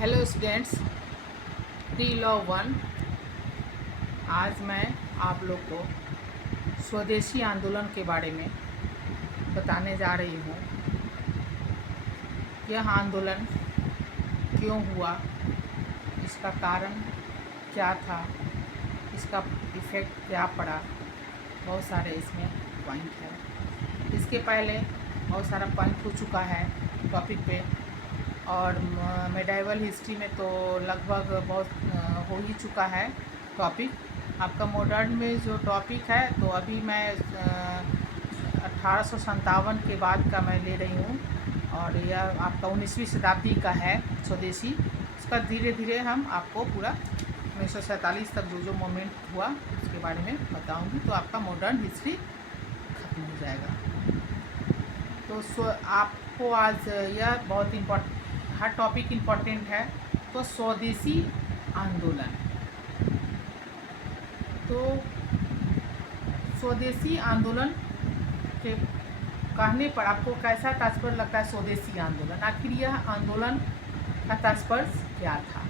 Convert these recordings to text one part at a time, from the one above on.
Hello students, pre law one. आज मैं आप लोग को स्वदेशी आंदोलन के बारे में बताने जा रही हूँ। यह आंदोलन क्यों हुआ, इसका कारण क्या था, इसका इफ़ेक्ट क्या पड़ा, बहुत सारे इसमें पॉइंट है। इसके पहले बहुत सारा पॉइंट हो चुका है टॉपिक पे, और मेडाइवल हिस्ट्री में तो लगभग बहुत हो ही चुका है टॉपिक। आपका मॉडर्न में जो टॉपिक है तो अभी मैं 1857 के बाद का मैं ले रही हूँ, और यह आपका 19वीं शताब्दी का है स्वदेशी। उसका धीरे धीरे हम आपको पूरा 1947 तक जो मोमेंट हुआ उसके बारे में बताऊँगी, तो आपका मॉडर्न हिस्ट्री खत्म हो जाएगा। तो आपको आज यह बहुत इम्पोर्टेंट, हर टॉपिक इम्पोर्टेंट है। तो स्वदेशी आंदोलन, तो स्वदेशी आंदोलन के कहने पर आपको कैसा तात्पर्य लगता है? स्वदेशी आंदोलन, आखिर यह आंदोलन का तात्पर्य क्या था?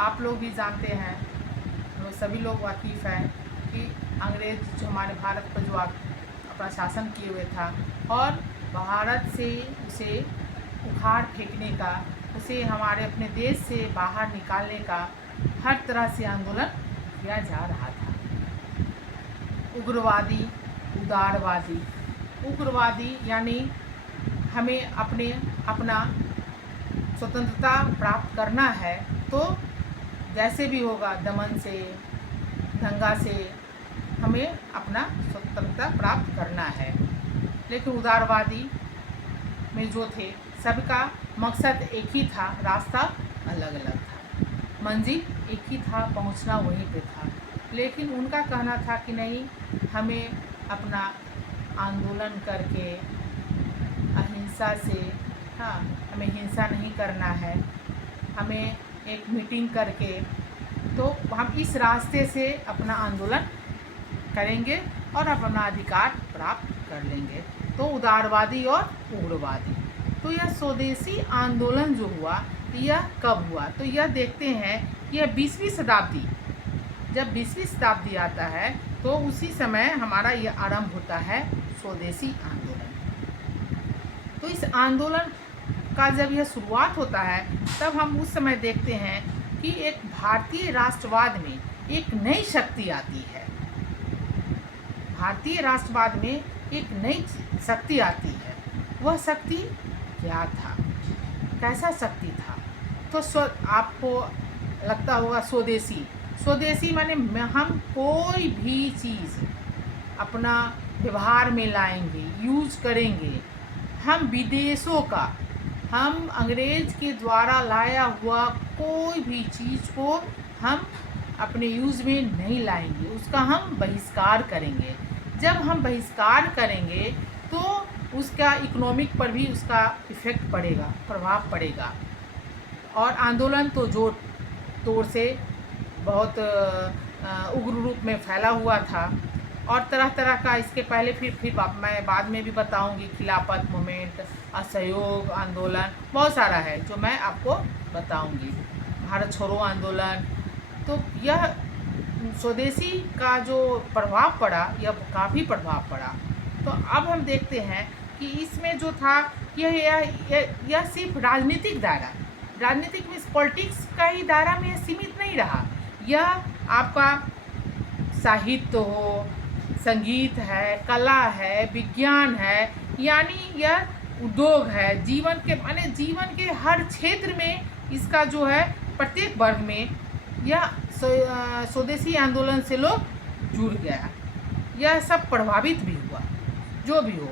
आप लोग भी जानते हैं, तो सभी लोग वाकिफ़ हैं कि अंग्रेज जो हमारे भारत पर जो अपना शासन किए हुए था, और भारत से उसे उखाड़ फेंकने का, उसे हमारे अपने देश से बाहर निकालने का हर तरह से आंदोलन किया जा रहा था। उग्रवादी, उदारवादी। उग्रवादी यानी हमें अपना स्वतंत्रता प्राप्त करना है, तो जैसे भी होगा दमन से, दंगा से हमें अपना स्वतंत्रता प्राप्त करना है। लेकिन उदारवादी में जो थे, सबका मकसद एक ही था, रास्ता अलग अलग था, मंजिल एक ही था, पहुंचना वहीं पे था। लेकिन उनका कहना था कि नहीं, हमें अपना आंदोलन करके अहिंसा से, हाँ, हमें हिंसा नहीं करना है, हमें एक मीटिंग करके तो हम इस रास्ते से अपना आंदोलन करेंगे और अपना अधिकार प्राप्त कर लेंगे। तो उदारवादी और उग्रवादी। तो यह स्वदेशी आंदोलन जो हुआ, यह कब हुआ? तो यह देखते हैं, यह 20वीं शताब्दी, जब 20वीं शताब्दी आता है तो उसी समय हमारा यह आरंभ होता है स्वदेशी आंदोलन। तो इस आंदोलन का जब यह शुरुआत होता है, तब हम उस समय देखते हैं कि एक भारतीय राष्ट्रवाद में एक नई शक्ति आती है। भारतीय राष्ट्रवाद में एक नई शक्ति आती है। वह शक्ति क्या था, कैसा शक्ति था? तो आपको लगता होगा स्वदेशी। स्वदेशी माने हम कोई भी चीज़ अपना व्यवहार में लाएंगे, यूज करेंगे। हम विदेशों का, हम अंग्रेज के द्वारा लाया हुआ कोई भी चीज़ को हम अपने यूज़ में नहीं लाएंगे, उसका हम बहिष्कार करेंगे। जब हम बहिष्कार करेंगे तो उसका इकोनॉमिक पर भी उसका इफ़ेक्ट पड़ेगा, प्रभाव पड़ेगा। और आंदोलन तो जोर तोड़ से बहुत उग्र रूप में फैला हुआ था, और तरह तरह का, इसके पहले फिर मैं बाद में भी बताऊंगी, खिलाफत मूवमेंट, असहयोग आंदोलन, बहुत सारा है जो मैं आपको बताऊंगी, भारत छोड़ो आंदोलन। तो यह स्वदेशी का जो प्रभाव पड़ा, यह काफ़ी प्रभाव पड़ा। तो अब हम देखते हैं कि इसमें जो था, यह सिर्फ राजनीतिक दायरा, राजनीतिक मीन्स पॉलिटिक्स का ही दायरा में सीमित नहीं रहा। यह आपका साहित्य हो, संगीत है, कला है, विज्ञान है, यानी यह उद्योग है, जीवन के माने जीवन के हर क्षेत्र में इसका जो है, प्रत्येक वर्ग में यह स्वदेशी आंदोलन से लोग जुड़ गया। यह सब प्रभावित भी हुआ। जो भी हो,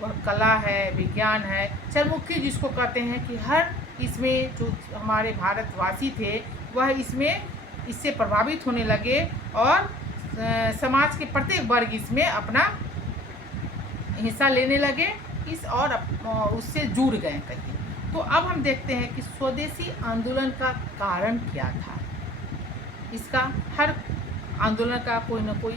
वह कला है, विज्ञान है, चरमुखी जिसको कहते हैं, कि हर इसमें जो हमारे भारतवासी थे वह इससे प्रभावित होने लगे, और समाज के प्रत्येक वर्ग इसमें अपना हिस्सा लेने लगे, और उससे जुड़ गए कहीं। तो अब हम देखते हैं कि स्वदेशी आंदोलन का कारण क्या था। इसका हर आंदोलन का कोई ना कोई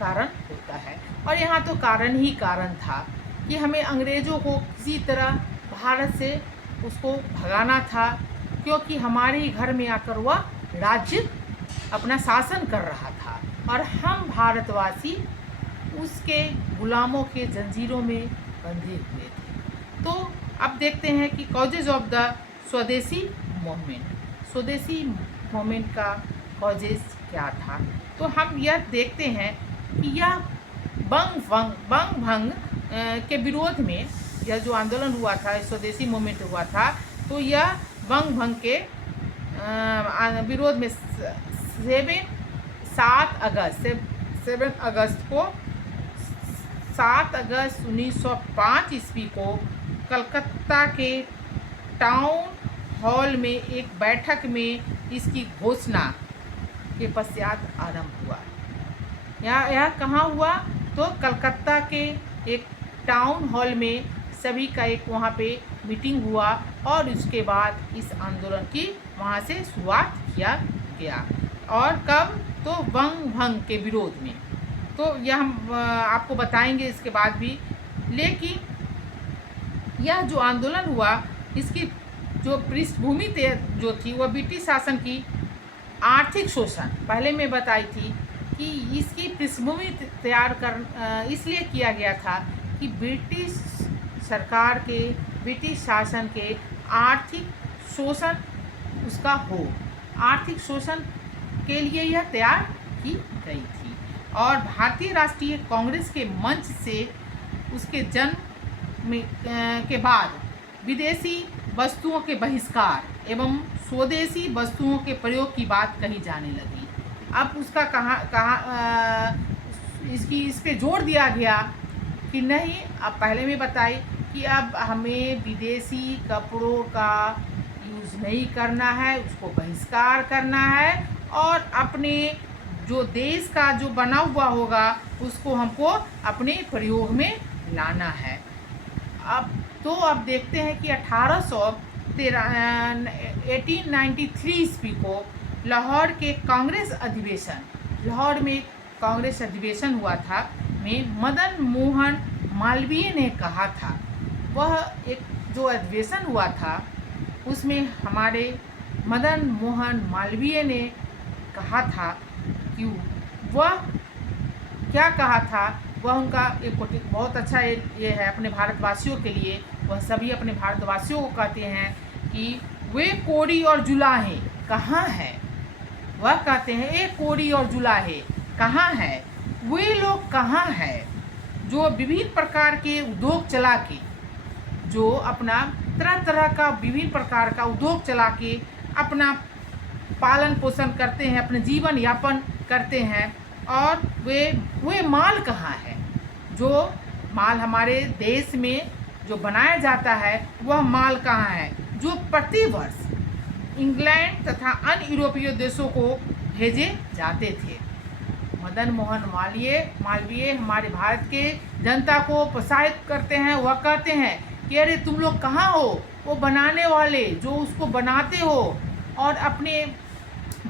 कारण होता है, और यहाँ तो कारण ही कारण था कि हमें अंग्रेज़ों को किसी तरह भारत से उसको भगाना था, क्योंकि हमारे ही घर में आकर वह राज्य अपना शासन कर रहा था और हम भारतवासी उसके गुलामों के जंजीरों में बंधे हुए थे। तो अब देखते हैं कि कॉजेज ऑफ द स्वदेशी मूवमेंट का कॉजेज क्या था। तो हम यह देखते हैं कि यह बंग भंग के विरोध में यह जो आंदोलन हुआ था, स्वदेशी मूवमेंट हुआ था, तो यह बंग भंग के विरोध में 7 अगस्त 1905 ईस्वी को कलकत्ता के टाउन हॉल में एक बैठक में इसकी घोषणा के पश्चात आरंभ हुआ। यह कहाँ हुआ? तो कलकत्ता के एक टाउन हॉल में सभी का एक वहाँ पे मीटिंग हुआ और उसके बाद इस आंदोलन की वहाँ से शुरुआत किया गया। और कब? तो बंग भंग के विरोध में। तो यह हम आपको बताएंगे इसके बाद भी। लेकिन यह जो आंदोलन हुआ, इसकी जो पृष्ठभूमि जो थी वह ब्रिटिश शासन की आर्थिक शोषण, पहले मैं बताई थी कि इसकी पृष्ठभूमि तैयार कर इसलिए किया गया था कि ब्रिटिश सरकार के, ब्रिटिश शासन के आर्थिक शोषण उसका हो, आर्थिक शोषण के लिए यह तैयार की गई थी। और भारतीय राष्ट्रीय कांग्रेस के मंच से उसके जन्म के बाद विदेशी वस्तुओं के बहिष्कार एवं स्वदेशी वस्तुओं के प्रयोग की बात कही जाने लगी। अब उसका इस पे जोर दिया गया कि नहीं, अब पहले में बताई कि अब हमें विदेशी कपड़ों का यूज़ नहीं करना है, उसको बहिष्कार करना है और अपने जो देश का जो बना हुआ होगा उसको हमको अपने प्रयोग में लाना है। अब देखते हैं कि 1893 ईस्वी को लाहौर के लाहौर में कांग्रेस अधिवेशन हुआ था, में मदन मोहन मालवीय ने कहा था, वह एक जो अधिवेशन हुआ था उसमें हमारे मदन मोहन मालवीय ने कहा था कि वह क्या कहा था, वह उनका एक बहुत अच्छा ये है अपने भारतवासियों के लिए। वह सभी अपने भारतवासियों को कहते हैं कि वे कोड़ी और जुलाहे कहाँ है। वह कहते हैं ए कोड़ी और जुलाहे कहाँ है, वे लोग कहाँ है जो विभिन्न प्रकार के उद्योग चला के, जो अपना तरह तरह का विभिन्न प्रकार का उद्योग चला के अपना पालन पोषण करते हैं, अपने जीवन यापन करते हैं। और वे माल कहाँ है, जो माल हमारे देश में जो बनाया जाता है वह माल कहाँ है, जो प्रतिवर्ष इंग्लैंड तथा अन्य यूरोपीय देशों को भेजे जाते थे। मदन मोहन मालवीय हमारे भारत के जनता को प्रोत्साहित करते हैं। वह कहते हैं कि अरे तुम लोग कहाँ हो, वो बनाने वाले जो उसको बनाते हो और अपने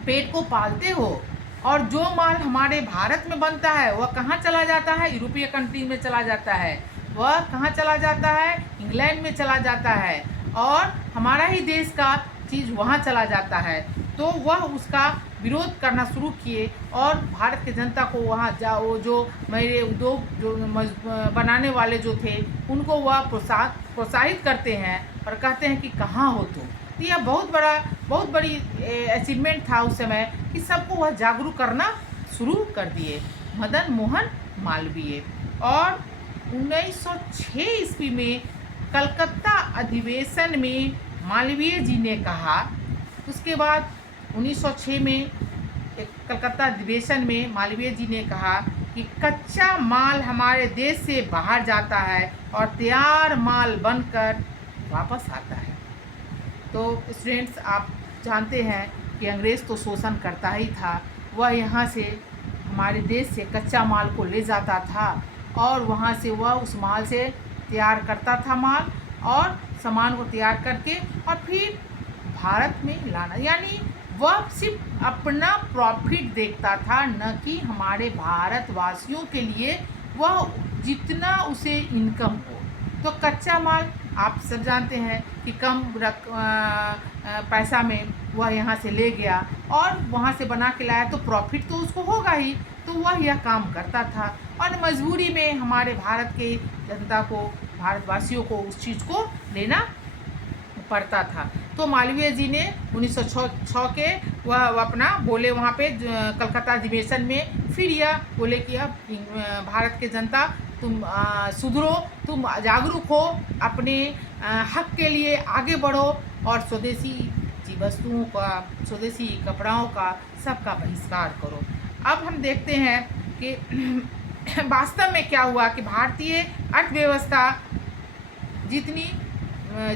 पेट को पालते हो, और जो माल हमारे भारत में बनता है वह कहाँ चला जाता है, यूरोपीय कंट्री में चला जाता है। वह कहाँ चला जाता है, इंग्लैंड में चला जाता है, और हमारा ही देश का चीज़ वहाँ चला जाता है। तो वह उसका विरोध करना शुरू किए और भारत की जनता को वहाँ जाओ, जो मेरे उद्योग जो बनाने वाले जो थे उनको वह प्रोत्साहित करते हैं और कहते हैं कि कहाँ हो तुम। तो यह बहुत बड़ी अचीवमेंट था उस समय कि सबको वह जागरूक करना शुरू कर दिए मदन मोहन मालवीय। और 1906 ईस्वी में कलकत्ता अधिवेशन में मालवीय जी ने कहा, उसके बाद 1906 में एक कलकत्ता अधिवेशन में मालवीय जी ने कहा कि कच्चा माल हमारे देश से बाहर जाता है और तैयार माल बनकर वापस आता है। तो स्टूडेंट्स, आप जानते हैं कि अंग्रेज़ तो शोषण करता ही था। वह यहाँ से हमारे देश से कच्चा माल को ले जाता था और वहाँ से वह उस माल से तैयार करता था माल और सामान को तैयार करके और फिर भारत में लाना, यानी वह सिर्फ अपना प्रॉफिट देखता था, न कि हमारे भारतवासियों के लिए वह जितना उसे इनकम हो। तो कच्चा माल आप सब जानते हैं कि कम पैसा में वह यहाँ से ले गया और वहाँ से बना के लाया, तो प्रॉफिट तो उसको होगा ही, तो वह यह काम करता था। और मजबूरी में हमारे भारत के जनता को, भारतवासियों को उस चीज़ को लेना पड़ता था। तो मालवीय जी ने 1906 के वह अपना बोले वहाँ पे कलकत्ता अधिवेशन में, फिर यह बोले कि अब भारत के जनता तुम सुधरो, तुम जागरूक हो, अपने हक के लिए आगे बढ़ो और स्वदेशी वस्तुओं का, स्वदेशी कपड़ाओं का, सबका बहिष्कार करो। अब हम देखते हैं कि वास्तव में क्या हुआ कि भारतीय अर्थव्यवस्था जितनी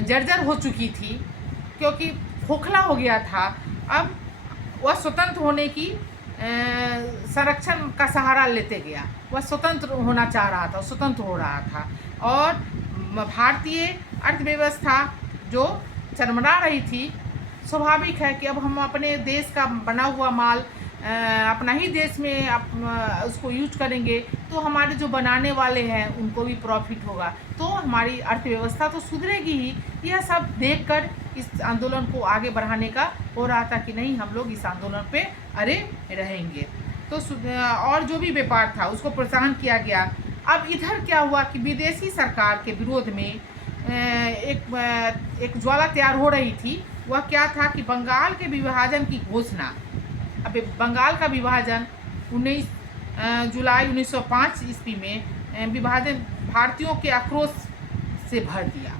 जर्जर हो चुकी थी, क्योंकि खोखला हो गया था, अब वह स्वतंत्र होने की संरक्षण का सहारा लेते गया। वह स्वतंत्र होना चाह रहा था, स्वतंत्र हो रहा था, और भारतीय अर्थव्यवस्था जो चरमरा रही थी, स्वाभाविक है कि अब हम अपने देश का बना हुआ माल अपना ही देश में उसको यूज करेंगे, तो हमारे जो बनाने वाले हैं उनको भी प्रॉफिट होगा, तो हमारी अर्थव्यवस्था तो सुधरेगी ही। यह सब देखकर इस आंदोलन को आगे बढ़ाने का हो रहा था कि नहीं, हम लोग इस आंदोलन पे अड़े रहेंगे। तो और जो भी व्यापार था उसको प्रोत्साहन किया गया। अब इधर क्या हुआ कि विदेशी सरकार के विरोध में एक ज्वाला तैयार हो रही थी। वह क्या था कि बंगाल के विभाजन की घोषणा। अब बंगाल का विभाजन 19 जुलाई 1905 ईस्वी में विभाजन भारतीयों के आक्रोश से भर दिया।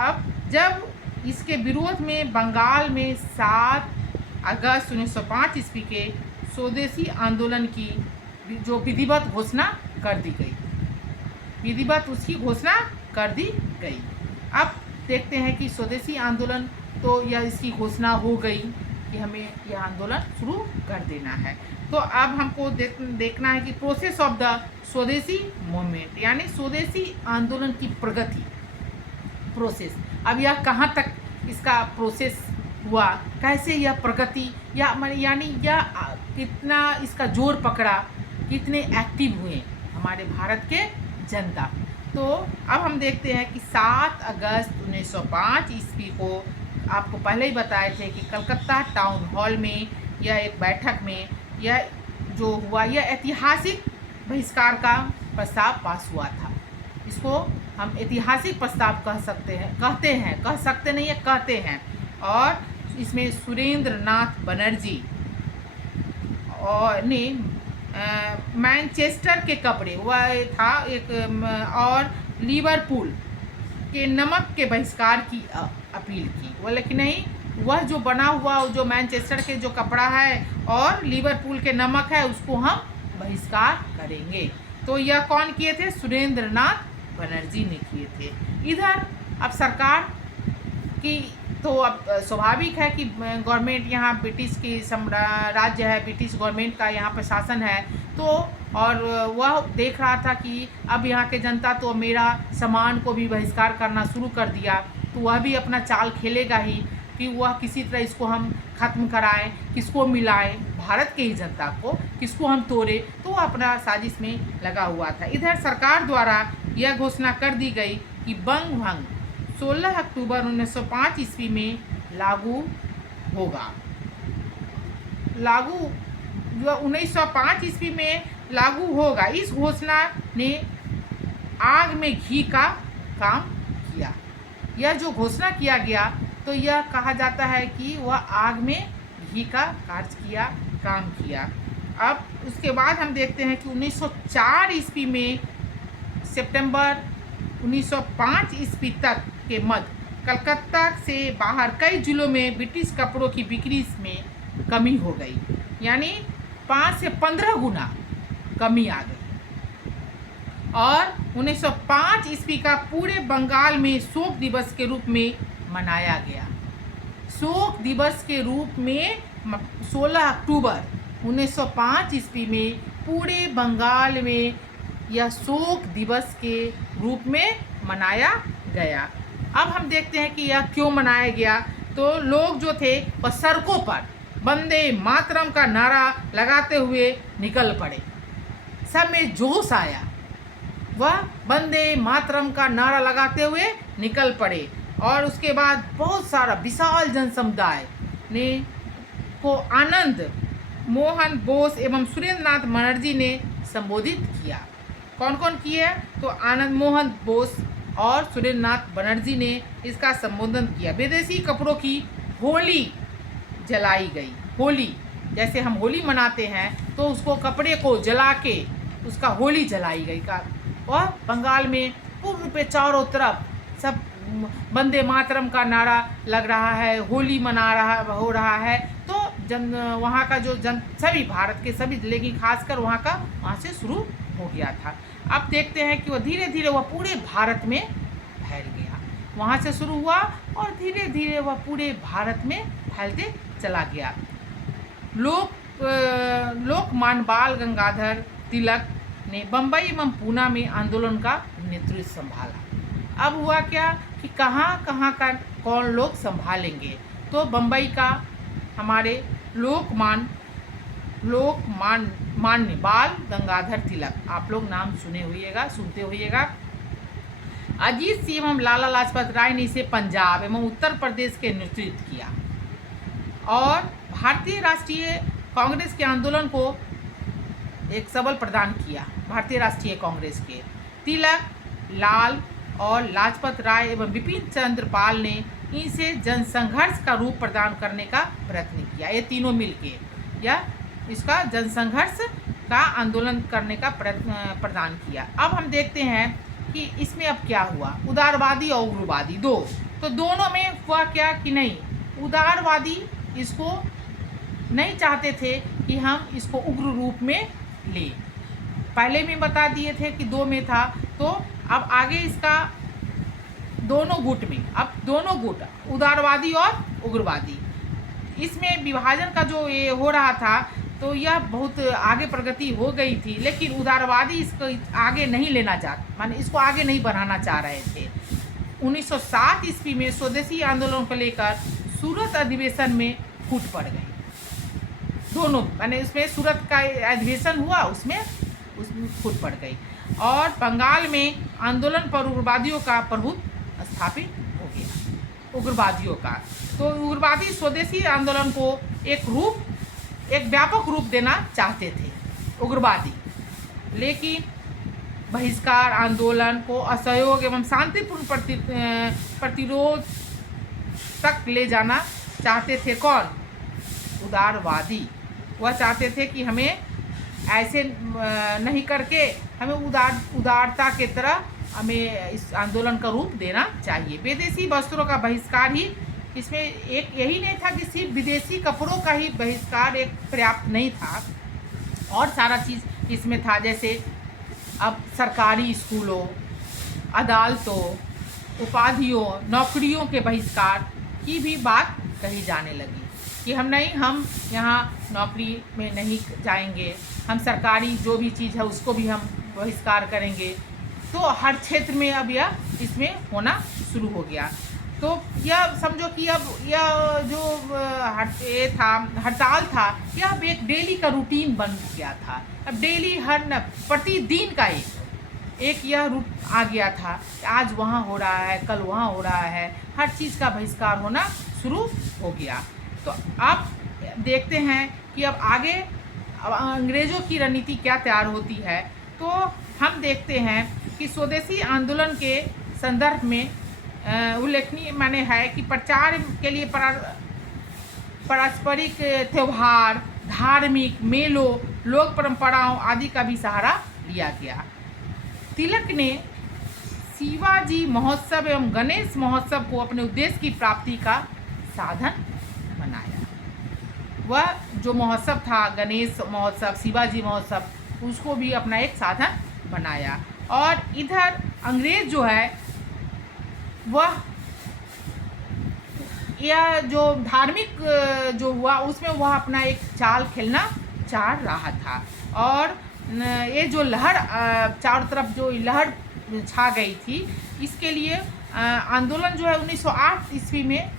अब जब इसके विरोध में बंगाल में 7 अगस्त 1905 ईस्वी के स्वदेशी आंदोलन की जो विधिवत घोषणा कर दी गई, विधिवत उसकी घोषणा कर दी गई। अब देखते हैं कि स्वदेशी आंदोलन, तो यह इसकी घोषणा हो गई कि हमें यह आंदोलन शुरू कर देना है। तो अब हमको देखना है कि प्रोसेस ऑफ द स्वदेशी मूवमेंट, यानी स्वदेशी आंदोलन की प्रगति, प्रोसेस। अब यह कहाँ तक इसका प्रोसेस हुआ, कैसे यह प्रगति, यानी यह कितना इसका जोर पकड़ा, कितने एक्टिव हुए हमारे भारत के जनता। तो अब हम देखते हैं कि 7 अगस्त 1905 ईस्वी को, आपको पहले ही बताए थे कि कलकत्ता टाउन हॉल में यह एक बैठक में यह जो हुआ, यह ऐतिहासिक बहिष्कार का प्रस्ताव पास हुआ था। इसको हम ऐतिहासिक प्रस्ताव कह सकते हैं, कह सकते नहीं है, कहते हैं। और इसमें सुरेंद्र नाथ बनर्जी और ने मैनचेस्टर के कपड़े वह था एक, और लिवरपूल के नमक के बहिष्कार की अपील की। वो लेकिन नहीं, वह जो बना हुआ, जो मैनचेस्टर के जो कपड़ा है और लिवरपूल के नमक है, उसको हम बहिष्कार करेंगे। तो यह कौन किए थे? सुरेंद्र नाथ बनर्जी ने किए थे। इधर अब सरकार की, तो अब स्वाभाविक है कि गवर्नमेंट यहाँ ब्रिटिश की राज्य है, ब्रिटिश गवर्नमेंट का यहाँ पर शासन है, तो और वह देख रहा था कि अब यहाँ के जनता तो मेरा सामान को भी बहिष्कार करना शुरू कर दिया, तो वह भी अपना चाल खेलेगा ही कि वह किसी तरह इसको हम ख़त्म कराएं, किसको मिलाएं, भारत के ही जनता को किसको हम तोड़े, तो वह अपना साजिश में लगा हुआ था। इधर सरकार द्वारा यह घोषणा कर दी गई कि बंग भंग 16 अक्टूबर 1905 ईस्वी में लागू होगा। लागू जो 1905 ईस्वी में लागू होगा। इस घोषणा ने आग में घी का काम किया। यह जो घोषणा किया गया, तो यह कहा जाता है कि वह आग में घी का कार्य किया, काम किया। अब उसके बाद हम देखते हैं कि 1904 ईस्वी में सितंबर 1905 ईस्वी तक के मध्य कलकत्ता से बाहर कई जिलों में ब्रिटिश कपड़ों की बिक्री में कमी हो गई, यानी 5 से 15 गुना कमी आ गई। और 1905 ईस्वी का पूरे बंगाल में शोक दिवस के रूप में मनाया गया। शोक दिवस के रूप में 16 अक्टूबर 1905 ईस्वी में पूरे बंगाल में यह शोक दिवस के रूप में मनाया गया। अब हम देखते हैं कि यह क्यों मनाया गया। तो लोग जो थे वह सड़कों पर वंदे मातरम का नारा लगाते हुए निकल पड़े। सब में जोश आया, वह वंदे मातरम का नारा लगाते हुए निकल पड़े और उसके बाद बहुत सारा विशाल जन समुदाय ने को आनंद मोहन बोस एवं सुरेंद्र नाथ बनर्जी ने संबोधित किया। कौन कौन किए? तो आनंद मोहन बोस और सुरेंद्र नाथ बनर्जी ने इसका संबोधन किया। विदेशी कपड़ों की होली जलाई गई। होली जैसे हम होली मनाते हैं तो उसको कपड़े को जला के उसका होली जलाई गई का। और बंगाल में पूर्व पे चारों तरफ सब वंदे मातरम का नारा लग रहा है, होली हो रहा है। तो वहाँ का जो सभी भारत के सभी, लेकिन खासकर वहाँ से शुरू हो गया था। अब देखते हैं कि वो धीरे धीरे वह पूरे भारत में फैल गया। वहाँ से शुरू हुआ और धीरे धीरे वह पूरे भारत में फैलते चला गया। लोकमान्य बाल गंगाधर तिलक ने बम्बई एवं पूना में आंदोलन का नेतृत्व संभाला। अब हुआ क्या कि कहाँ का कौन लोग संभालेंगे? तो बम्बई का हमारे लोकमान्य बाल गंगाधर तिलक, आप लोग नाम सुनते होइएगा। अजीत सिंह एवं लाला लाजपत राय ने इसे पंजाब एवं उत्तर प्रदेश के नेतृत्व किया और भारतीय राष्ट्रीय कांग्रेस के आंदोलन को एक सबल प्रदान किया। भारतीय राष्ट्रीय कांग्रेस के तिलक, लाल और लाजपत राय एवं बिपिन चंद्र पाल ने इसे जनसंघर्ष का रूप प्रदान करने का प्रयत्न किया। ये तीनों मिलके या इसका जनसंघर्ष का आंदोलन करने का प्रयत्न प्रदान किया। अब हम देखते हैं कि इसमें अब क्या हुआ। उदारवादी और उग्रवादी दो, तो दोनों में हुआ क्या कि नहीं, उदारवादी इसको नहीं चाहते थे कि हम इसको उग्र रूप में लें। पहले में बता दिए थे कि दो में था, तो अब आगे इसका दोनों गुट में, अब दोनों गुट उदारवादी और उग्रवादी, इसमें विभाजन का जो ये हो रहा था तो यह बहुत आगे प्रगति हो गई थी। लेकिन उदारवादी इसको आगे नहीं लेना चाहते, माने इसको आगे नहीं बढ़ाना चाह रहे थे। 1907 ईस्वी में स्वदेशी आंदोलन को लेकर सूरत अधिवेशन में फूट पड़ गई। दोनों माने इसमें सूरत का अधिवेशन हुआ, उसमें फूट पड़ गई और बंगाल में आंदोलन पर उग्रवादियों का प्रभुत्व स्थापित हो गया। उग्रवादियों का तो उग्रवादी स्वदेशी आंदोलन को एक व्यापक रूप देना चाहते थे उग्रवादी, लेकिन बहिष्कार आंदोलन को असहयोग एवं शांतिपूर्ण प्रतिरोध तक ले जाना चाहते थे। कौन? उदारवादी। वह चाहते थे कि हमें ऐसे नहीं करके हमें उदारता के तरह हमें इस आंदोलन का रूप देना चाहिए। विदेशी वस्त्रों का बहिष्कार ही इसमें एक यही नहीं था कि सिर्फ विदेशी कपड़ों का ही बहिष्कार एक पर्याप्त नहीं था, और सारा चीज़ इसमें था। जैसे अब सरकारी स्कूलों, अदालतों, उपाधियों, नौकरियों के बहिष्कार की भी बात कही जाने लगी कि हम यहाँ नौकरी में नहीं जाएंगे, हम सरकारी जो भी चीज़ है उसको भी हम बहिष्कार करेंगे। तो हर क्षेत्र में अब यह इसमें होना शुरू हो गया। तो यह समझो कि अब यह जो हड़ताल था, यह एक डेली का रूटीन बन गया था। अब डेली प्रतिदिन का एक यह रूट आ गया था कि आज वहाँ हो रहा है, कल वहाँ हो रहा है, हर चीज़ का बहिष्कार होना शुरू हो गया। तो अब देखते हैं कि अब आगे अंग्रेज़ों की रणनीति क्या तैयार होती है। तो हम देखते हैं कि स्वदेशी आंदोलन के संदर्भ में उल्लेखनीय माने है कि प्रचार के लिए पारस्परिक त्यौहार, धार्मिक मेलों, लोक परंपराओं आदि का भी सहारा लिया गया। तिलक ने शिवाजी महोत्सव एवं गणेश महोत्सव को अपने उद्देश्य की प्राप्ति का साधन बनाया। वह जो महोत्सव था, गणेश महोत्सव, शिवाजी महोत्सव, उसको भी अपना एक साधन बनाया। और इधर अंग्रेज जो है वह यह जो धार्मिक जो हुआ उसमें वह अपना एक चाल खेलना चाह रहा था। और ये जो लहर चारों तरफ जो लहर छा गई थी, इसके लिए आंदोलन जो है 1908 ईस्वी में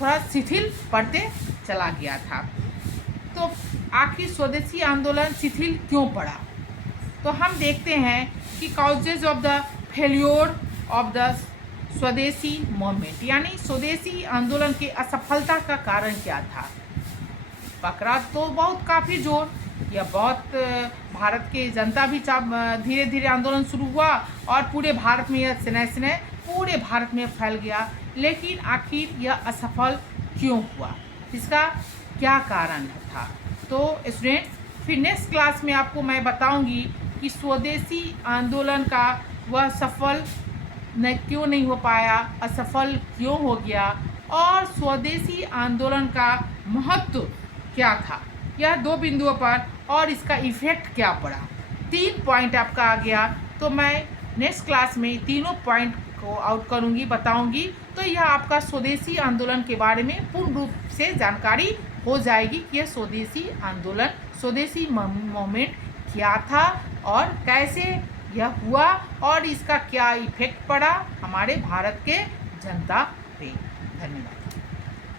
थोड़ा शिथिल पड़ते चला गया था। तो आखिर स्वदेशी आंदोलन शिथिल क्यों पड़ा? तो हम देखते हैं कि causes of the failure of the स्वदेशी मूवमेंट यानी स्वदेशी आंदोलन के असफलता का कारण क्या था। पकड़ा तो बहुत काफ़ी जोर, यह बहुत भारत के जनता भी धीरे धीरे आंदोलन शुरू हुआ और पूरे भारत में यह स्नेह स्नेह पूरे भारत में फैल गया। लेकिन आखिर यह असफल क्यों हुआ, इसका क्या कारण था। तो स्टूडेंट्स फिर नेक्स्ट क्लास में आपको मैं बताऊंगी कि स्वदेशी आंदोलन का वह सफल क्यों नहीं हो पाया, असफल क्यों हो गया और स्वदेशी आंदोलन का महत्व क्या था, यह 2 बिंदुओं पर और इसका इफेक्ट क्या पड़ा। 3 पॉइंट आपका आ गया, तो मैं नेक्स्ट क्लास में तीनों पॉइंट को आउट करूंगी, बताऊंगी। तो यह आपका स्वदेशी आंदोलन के बारे में पूर्ण रूप से जानकारी हो जाएगी कि यह स्वदेशी आंदोलन, स्वदेशी मूवमेंट क्या था और कैसे यह हुआ और इसका क्या इफेक्ट पड़ा हमारे भारत के जनता पे। धन्यवाद।